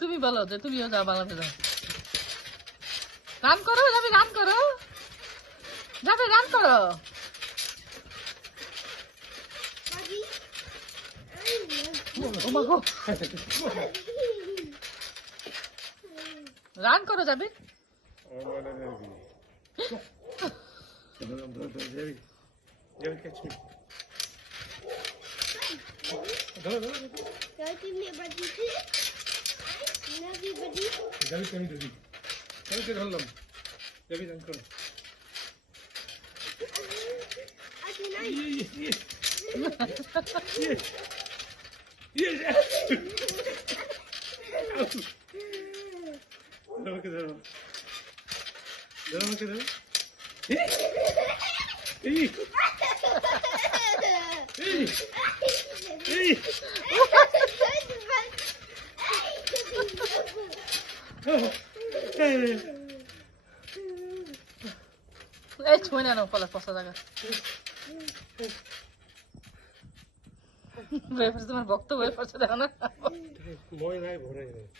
তুমি বলো যে তুমিও যাও বাংলাতে যাও। রান করো, যাবে রান করো, যাবে রান করো। রান করো যাবে। এই ছুঁয়ে নেন ফলে পচা জায়গা। তোমার বক্তব্য হয়ে পড়ছে দেখো না। ময়লায় ভরে গেছে।